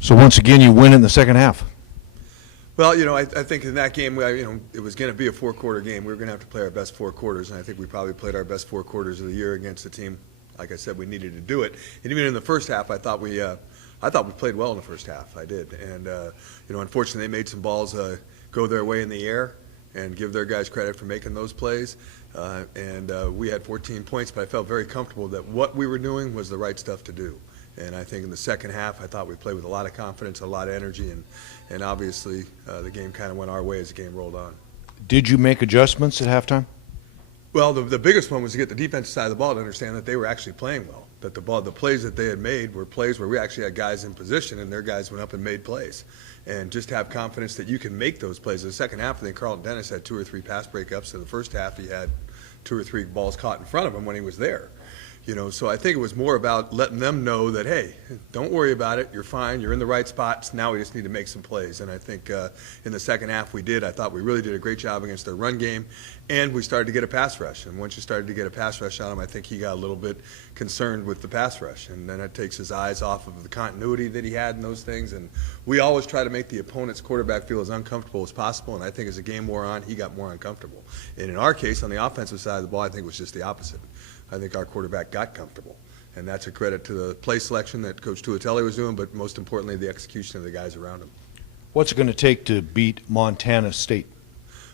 So once again, you win in the second half. Well, I think in that game, it was going to be a four-quarter game. We were going to have to play our best four quarters, and I think we probably played our best four quarters of the year against the team. Like I said, we needed to do it. And even in the first half, I thought we played well in the first half. I did. And, unfortunately, they made some balls go their way in the air, and give their guys credit for making those plays. We had 14 points, but I felt very comfortable that what we were doing was the right stuff to do. And I think in the second half, I thought we played with a lot of confidence, a lot of energy, and obviously the game kind of went our way as the game rolled on. Did you make adjustments at halftime? Well, the biggest one was to get the defensive side of the ball to understand that they were actually playing well, that the plays that they had made were plays where we actually had guys in position and their guys went up and made plays. And just have confidence that you can make those plays. In the second half, I think Carlton Dennis had 2 or 3 pass breakups. In the first half, he had 2 or 3 balls caught in front of him when he was there. So I think it was more about letting them know that, hey, don't worry about it. You're fine. You're in the right spots. Now we just need to make some plays. And I think in the second half we did. I thought we really did a great job against their run game, and we started to get a pass rush. And once you started to get a pass rush on him, I think he got a little bit concerned with the pass rush. And then it takes his eyes off of the continuity that he had in those things. And we always try to make the opponent's quarterback feel as uncomfortable as possible. And I think as the game wore on, he got more uncomfortable. And in our case, on the offensive side of the ball, I think it was just the opposite. I think our quarterback got comfortable, and that's a credit to the play selection that Coach Tuatelli was doing, but most importantly, the execution of the guys around him. What's it going to take to beat Montana State?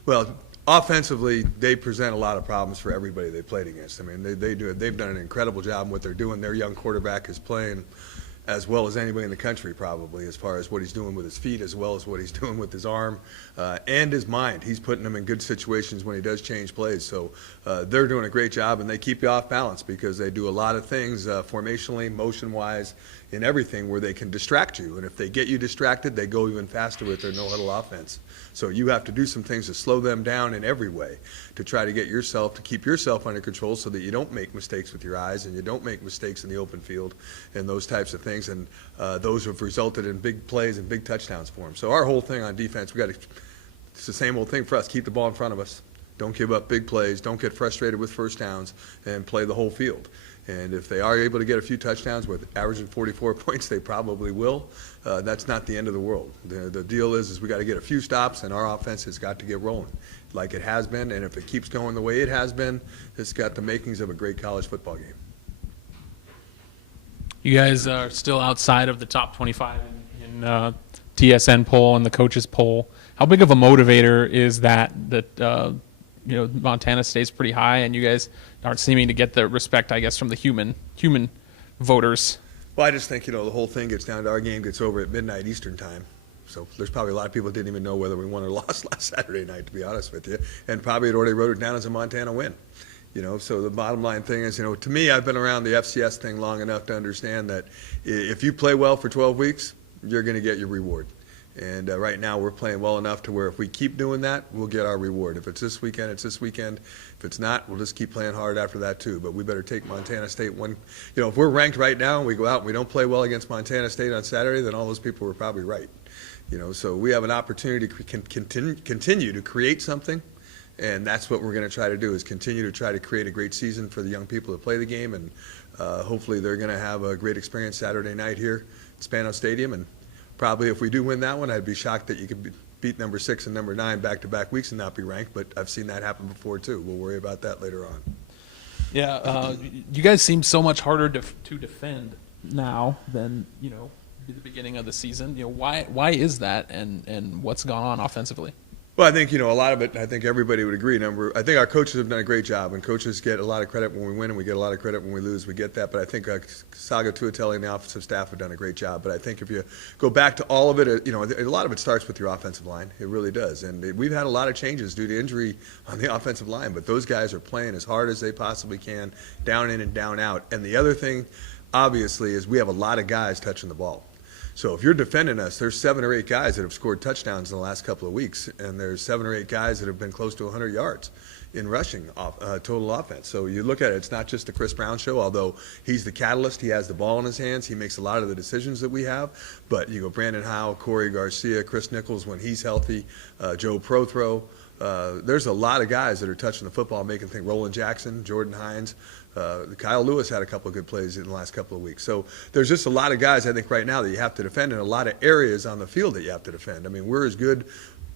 Well, offensively, they present a lot of problems for everybody they played against. I mean, they've done an incredible job in what they're doing. Their young quarterback is playing as well as anybody in the country probably, as far as what he's doing with his feet, as well as what he's doing with his arm and his mind. He's putting them in good situations when he does change plays. So they're doing a great job, and they keep you off balance because they do a lot of things formationally, motion-wise, in everything where they can distract you. And if they get you distracted, they go even faster with their no-huddle offense. So you have to do some things to slow them down in every way to try to get yourself, to keep yourself under control so that you don't make mistakes with your eyes and you don't make mistakes in the open field and those types of things. And those have resulted in big plays and big touchdowns for them. So our whole thing on defense, it's the same old thing for us. Keep the ball in front of us. Don't give up big plays. Don't get frustrated with first downs, and play the whole field. And if they are able to get a few touchdowns with averaging 44 points, they probably will. That's not the end of the world. The deal is we got to get a few stops, and our offense has got to get rolling like it has been. And if it keeps going the way it has been, it's got the makings of a great college football game. You guys are still outside of the top 25 in TSN poll and the coaches poll. How big of a motivator is that Montana State's pretty high, and you guys aren't seeming to get the respect, I guess, from the human voters? Well, I just think, the whole thing gets down to our game gets over at midnight Eastern time. So there's probably a lot of people that didn't even know whether we won or lost last Saturday night, to be honest with you, and probably had already wrote it down as a Montana win. So the bottom line thing is, to me, I've been around the FCS thing long enough to understand that if you play well for 12 weeks, you're going to get your reward. And right now we're playing well enough to where if we keep doing that, we'll get our reward. If it's this weekend, it's this weekend. If it's not, we'll just keep playing hard after that too. But we better take Montana State one. If we're ranked right now and we go out and we don't play well against Montana State on Saturday, then all those people were probably right. So we have an opportunity to continue to create something. And that's what we're going to try to do, is continue to try to create a great season for the young people that play the game. And hopefully they're going to have a great experience Saturday night here at Spanos Stadium. And probably if we do win that one, I'd be shocked that you could beat number 6 and number 9 back-to-back weeks and not be ranked. But I've seen that happen before, too. We'll worry about that later on. Yeah, you guys seem so much harder to defend now than, the beginning of the season. Why is that, and what's gone on offensively? Well, I think, a lot of it, I think everybody would agree. I think our coaches have done a great job, and coaches get a lot of credit when we win, and we get a lot of credit when we lose. We get that, but I think Saga Tuatelli and the offensive staff have done a great job. But I think if you go back to all of it, a lot of it starts with your offensive line. It really does. And we've had a lot of changes due to injury on the offensive line, but those guys are playing as hard as they possibly can, down in and down out. And the other thing, obviously, is we have a lot of guys touching the ball. So if you're defending us, there's 7 or 8 guys that have scored touchdowns in the last couple of weeks, and there's 7 or 8 guys that have been close to 100 yards in rushing total offense. So you look at it, it's not just the Chris Brown show, although he's the catalyst. He has the ball in his hands. He makes a lot of the decisions that we have. But Brandon Howe, Corey Garcia, Chris Nichols when he's healthy, Joe Prothro, there's a lot of guys that are touching the football, making things. Roland Jackson, Jordan Hines, Kyle Lewis had a couple of good plays in the last couple of weeks. So there's just a lot of guys, I think, right now that you have to defend, and a lot of areas on the field that you have to defend. I mean, we're as good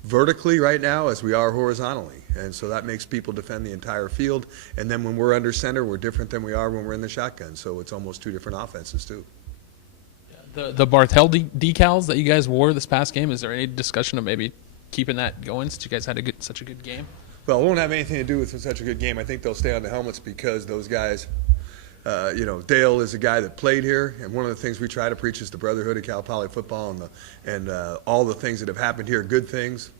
vertically right now as we are horizontally, and so that makes people defend the entire field. And then when we're under center, we're different than we are when we're in the shotgun. So it's almost two different offenses too. The Barthel decals that you guys wore this past game, is there any discussion of maybe keeping that going since you guys had such a good game? Well, it won't have anything to do with such a good game. I think they'll stay on the helmets because those guys, Dale is a guy that played here, and one of the things we try to preach is the brotherhood of Cal Poly football, and all the things that have happened here, good things,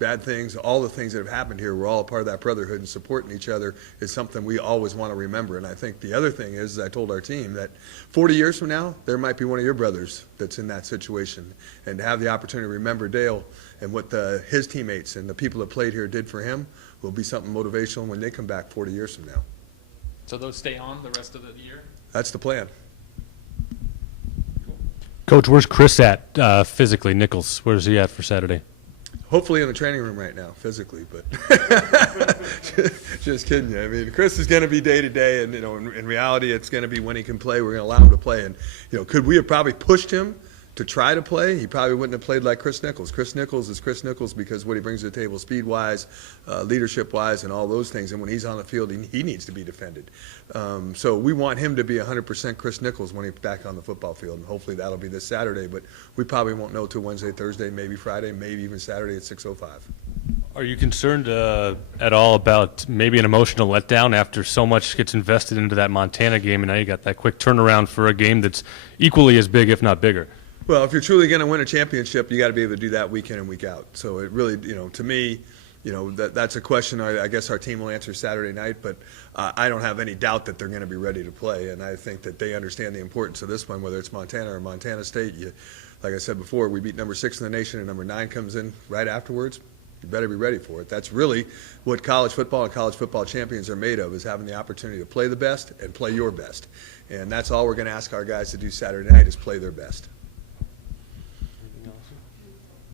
bad things, all the things that have happened here, we're all a part of that brotherhood, and supporting each other is something we always want to remember. And I think the other thing is, I told our team that 40 years from now, there might be one of your brothers that's in that situation, and to have the opportunity to remember Dale and what his teammates and the people that played here did for him will be something motivational when they come back 40 years from now. So those stay on the rest of the year? That's the plan. Coach, where's Chris at physically, Nichols? Where's he at for Saturday? Hopefully in the training room right now, physically, but just kidding you. I mean, Chris is going to be day to day, and in reality, it's going to be when he can play. We're going to allow him to play, and could we have probably pushed him to try to play? He probably wouldn't have played like Chris Nichols. Chris Nichols is Chris Nichols because what he brings to the table, speed-wise, leadership-wise, and all those things. And when he's on the field, he needs to be defended. So we want him to be 100% Chris Nichols when he's back on the football field, and hopefully that'll be this Saturday. But we probably won't know till Wednesday, Thursday, maybe Friday, maybe even Saturday at 6:05. Are you concerned at all about maybe an emotional letdown after so much gets invested into that Montana game, and now you got that quick turnaround for a game that's equally as big, if not bigger? Well, if you're truly going to win a championship, you got to be able to do that week in and week out. So it really, to me, that's a question I guess our team will answer Saturday night. But I don't have any doubt that they're going to be ready to play, and I think that they understand the importance of this one, whether it's Montana or Montana State. Like I said before, we beat number 6 in the nation, and number 9 comes in right afterwards. You better be ready for it. That's really what college football and college football champions are made of, is having the opportunity to play the best and play your best. And that's all we're going to ask our guys to do Saturday night, is play their best.